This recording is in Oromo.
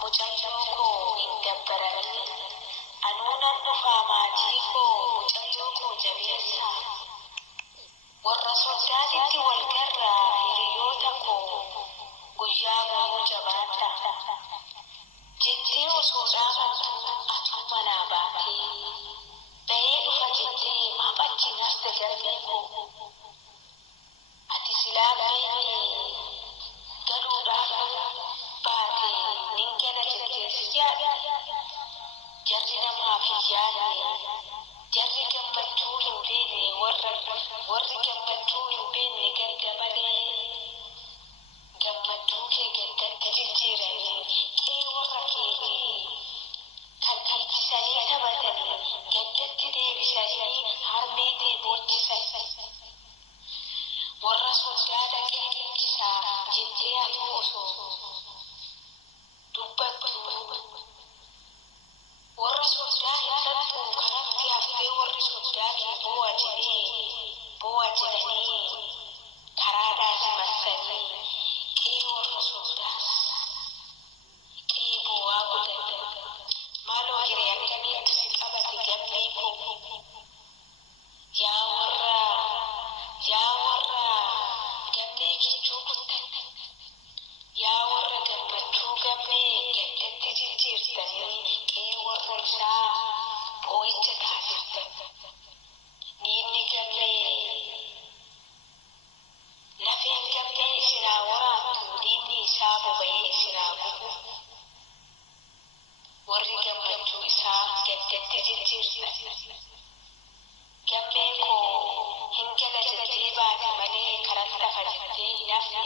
mucayyoo koo hin gabbaranii anuunan dhufaa maatii koo mucayyoo koo jabeessa warra soddaatitti wal garraa hiriyoota koo guyyaa garuu jabaadha jettee osoo dhaabattu atuu manaa baatee bahee dhufa jettee maaf achi nafte galmee koo ati silaa bahee galuudhaaf baatee nin gala jettees yaadde jarri namaaf hin yaadne jarri gammachuu hin beekne warri gammachuu hin beekne gadda malee gammachuu kee gaddatti jijjiiranii qee warra keetii kan dhiichisanii taphatanii gaddatti deebisanii harmee tee boonchisan warra soddaa dhaqee dhiichisaa jettee atuu osoo dubbattu warra soddaa hidhattu kanatti haftee warri soddaa kee boo'a jedhanii karaadhaas marsanii qee warra soddaas qee boo'aa godhan maaloo hiree akkamitti si qabate gammee koo yaa warra gammee kichuu kuttan yaa warra gammachuu gammee gaddatti jijjiirtanii qee warra isaa boo'icha taasiftan dhiigni gammee lafeen gammee isinaa waraabtu dhiigni isaa boba'ee isinaa gubu warri gammachuu isaa gaddatti jijjiirtan gammee koo hin gala jettee baate malee karatti lafa jettee hin hafne